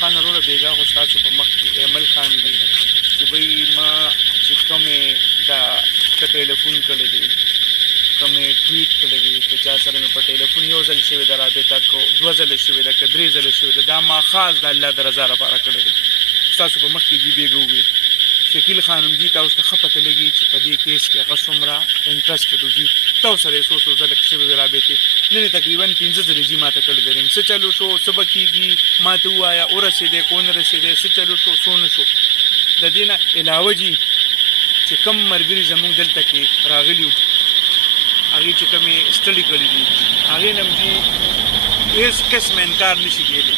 خان وروره بېګا خو ستاسو په مخ کې ایمل خان دی چې بھئی ما چې کومې دا که ټلیفون کړی دی کومې ټویټ کړی دی که چا سره مې په ټلیفون یو ځل شوې ده رابطه کو 2 ځله شوې ده که 3 ځله شوې ده دا ما خاص د الله د رضا لپاره کړی دی ستاسو په مخ کې دي بېګا وویل شکیل خانم جی تاسو ته ښه پته لګي چې په دې کیس کې هغه څومره انټرسټډ و جي تاسو سره یې څو څو ځله شوې وې رابطې نن یې تقریبا 15 ځلې جي ما ته کړی دی څه چلو شو څه به کېږي ما ته ووایه ورسېدی کو نه رسېدی څه چلو شو څو نه شو د دې نه علاوه جي چې کوم ملګري زموږ دلته کې راغلي وو هغې چې کومې سټډي کړي دي هغې نه هم جي هېڅ قسمه انکار نه شي کېدی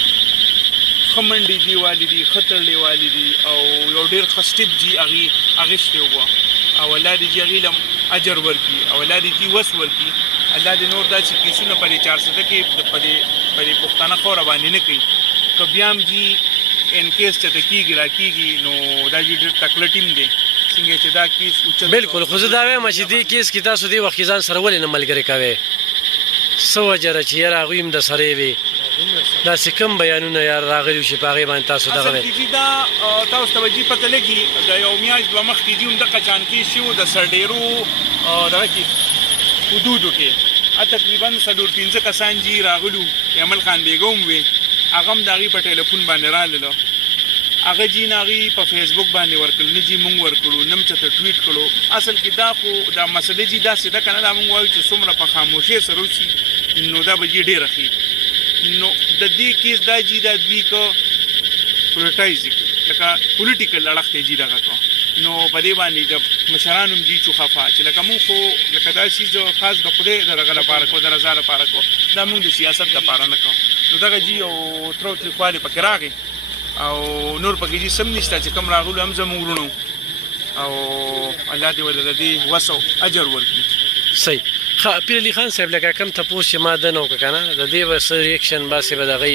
ښه منډې دي والي دي ښه تړلې والي دي او یو ډېر ښه سټیپ جي هغې اخیستی وه او الله دې جي هغې له اجر ورکړي او الله دې جي وس ورکړي الله دې نور داسې کیسونه په دې 400 کې په دې پښتانه خاوره باندې نه کوي که بیا هم جي ان کیس چېرته کېږي را کېږي نو دا جي ډېر تکړه ټیم دی څنګه چې دا کیس بالکل خو زه دا وایم چې دې کیس کې تاسو دې وخت کې ځان سره ولې نه ملګري کوئ څه وجه ده چې یاره هغوی هم د سره وي داسې کوم بیانونه یار راغلي وو چې په هغې باندې تاسو دغه اصل کې جي دا تاسو ته به جي پته لګي د یو میاشت دوه مخکې جي هم دغه چانکې شوي د سرډېرو دغه کې حدودو کې تقریبا 4-5 کسان جي راغلو ایمل خان بیګم وې هغه هم د هغې په ټلیفون باندې راللو هغه جي نه هغې په فیسبوک باندې ورکړل نه جي مونږ ورکړو نه م چېرته ټویټ کړو اصل کې دا خو دا مسله جي داسې ده که نه دا مونږ وایو چې څومره په خاموشۍ سره وشي نو دا به جي ډېره ښه نو د دې کیس دا جي دا دوی که پولیټایز لکه پولیټیکل اړخ ته جي دغه کو نو په دې باندې د مشرانو هم جي چو خفا چې لکه مونږ خو لکه دا څیز خاص د خدای د هغه لپاره کو د رضا لپاره کو دا مونږ د سیاست لپاره نه کوو نو دغه جي یو تروتریخوالې پکې راغی او نور پکې جي سم نشته چې کوم راغلو هم زموږ وروڼو او الله دې ورته د دې وس او اجر ورکړي صحیح ښه پیر علي خان صاحب لکه کوم تپوس چې ما ده نه وکړه که نه د دې به څه ریاکشن باسې به د هغې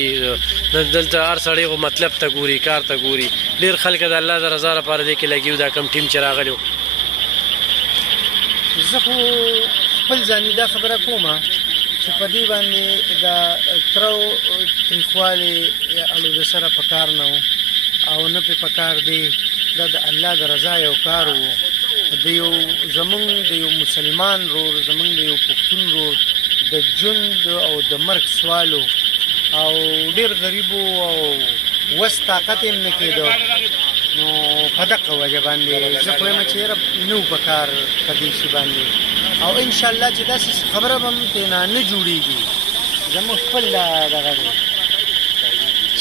دلته هر سړی خو مطلب ته ګوري کار ته ګوري ډېر خلک د الله د رضا لپاره دې کې لګي دا کوم ټیم چې راغلی و زه خو خپل ځاني دا خبره کومه چې په دې باندې د ترو تریخوالې اړو د سره په کار نه و او نه پې په کار دی دا د الله د رضا یو کار و د یو زمونږ د یو مسلمان رور زمونږ د یو پښتون رور د ژوند او د مرګ سوال او ډېر غریب او وس طاقت یې نه کېده نو په دغه وجه باندې زه خو یم چې یاره نه په کار په دې شي باندې او انشاءالله چې داسې خبره به هم ترېنه نه جوړېږي زموږ خپل دغه دی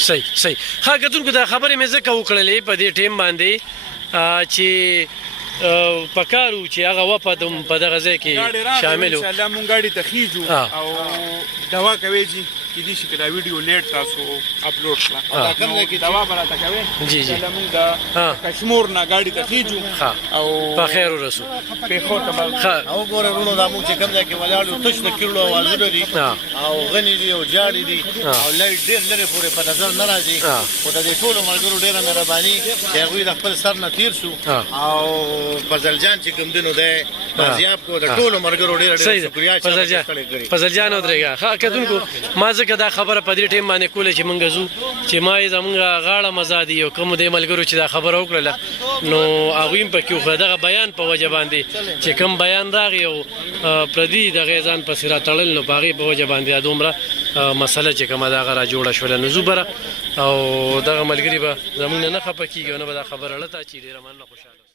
صحیح صحیح ښه کتونکو دا خبرې مې ځکه وکړلې په دې ټیم باندې چې پکار و چې هغه وفد هم په دغه ځای کې شامل و انشاءالله مونږ ګاډي ته خیږو او دوا کوي جي کېدای شي که دا ویډیو لیټ تاسو اپلوډ کړه دوا به راته کوې جی جی انشاءالله مونږ د کشمور نه ګاډي ته خیږو او په خیر ورسو پېښور ته به او ګوره وروڼو دا مونږ چې کوم ځای کې ولاړ یو تش د کیړو اوازونه دي او غني دي او جاړي دي او لایټ ډېر لرې پورې په نظر نه راځي خو د دې ټولو ملګرو ډېره مهرباني چې هغوی د خپل سر نه تېر شو او فضل جان چې کوم دی نو دی بازیاب کو د ټولو ملګرو ډېره ډېره شکریا چې فضل جان ودرېږه ښه کتونکو ما ځکه دا خبره په دې ټیم باندې کوله چې مونږ ځو چې ما یې زمونږ غاړه مزه دي او کومو دې ملګرو چې دا خبره وکړله نو هغوی هم پکې وخوړه دغه بیان په وجه باندې چې کوم بیان راغی او پردي دغې ځان پسې راتړل نو په هغې په وجه باندې دا دومره مسله چې کومه د هغه را جوړه شوله نو ځو بره او دغه ملګري به زمونږ نه خفه کېږي او نه به دا خبره لته چې ډېره مننه خوشحاله